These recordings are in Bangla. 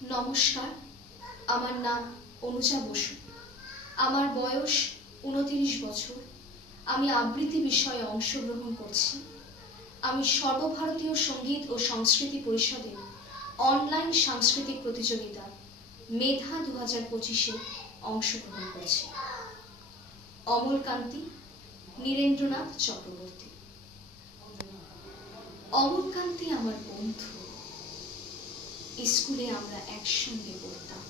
নমস্কার, আমার নাম অনুজা বসু। আমার বয়স 29 বছর। আমি আবৃত্তি বিষয়ে অংশগ্রহণ করছি। আমি সর্বভারতীয় সঙ্গীত ও সংস্কৃতি পরিষদের অনলাইন সাংস্কৃতিক প্রতিযোগিতা মেধা 2025-এ অংশগ্রহণ করছি। অমলকান্তি, নীরেন্দ্রনাথ চক্রবর্তী। অমলকান্তি আমার বন্ধু। স্কুলে আমরা একসঙ্গে পড়তাম।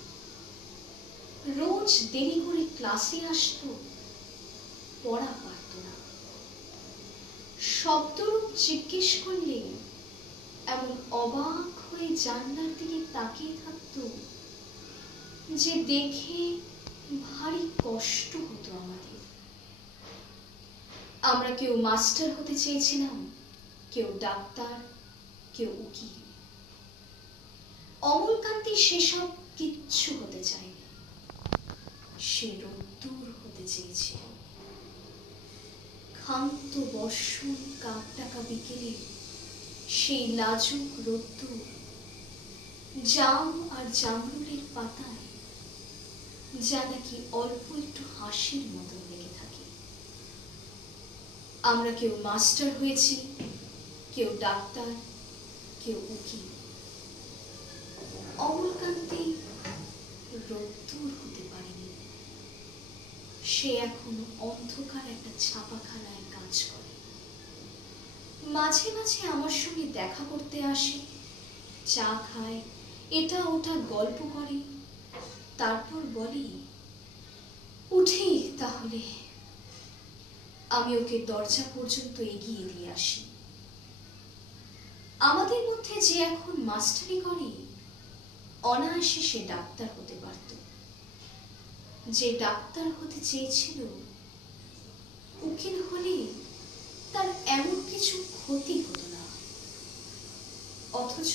রোজ দেরি করে ক্লাসে আসতো, পড়া পারত না। শব্দরূপ জিজ্ঞেস করলে এমন অবাক হয়ে জানলার দিকে তাকিয়ে থাকতো যে দেখে ভারী কষ্ট হতো আমাদের। আমরা কেউ মাস্টার হতে চেয়েছিলাম, কেউ ডাক্তার, কেউ উকিল। অমলকান্তি সেসব কিচ্ছু হতে চায়নি। সে রোদ্দুর হতে চেয়েছিল। ক্ষান্ত বর্ষণ কাকডাকা বিকেলে সেই লাজুক রোদ্দুর জাম আর জামরুলের পাতায় যা নাকি অল্প একটু হাসির মতন লেগে থাকে। আমরা কেউ মাস্টার হয়েছি, কেউ ডাক্তার, কেউ উকিল। অমলকান্তি রোদ্দুর হতে পারেনি। সে এখন অন্ধকার একটা ছাপাখানায় কাজ করে। মাঝে মাঝে আমার সঙ্গে দেখা করতে আসে, চা খায়, এটা ওটা গল্প করে, তারপর বলি, উঠি তাহলে। আমি ওকে দরজা পর্যন্ত এগিয়ে দিয়ে আসি। আমাদের মধ্যে যে এখন মাস্টারি করে, অনায়াসে সে ডাক্তার হতে পারত। যে ডাক্তার হতে চেয়েছিল, উকিল হলে তার এমন কিছু ক্ষতি হতো না। অথচ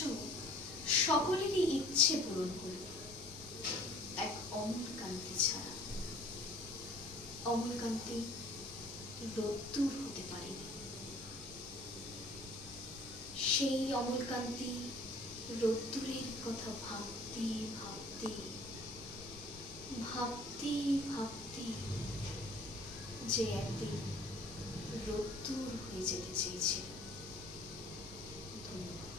সকলেরই ইচ্ছে পূরণ করল, এক অমলকান্তি ছাড়া। অমলকান্তি রোদ্দুর হতে পারেনি। সেই অমলকান্তি রোদ্দুরের কথা ভাবতে ভাবতে ভাবতে ভাবতে যে একদিন রোদ্দুর হয়ে যেতে চেয়েছিল। ধন্যবাদ।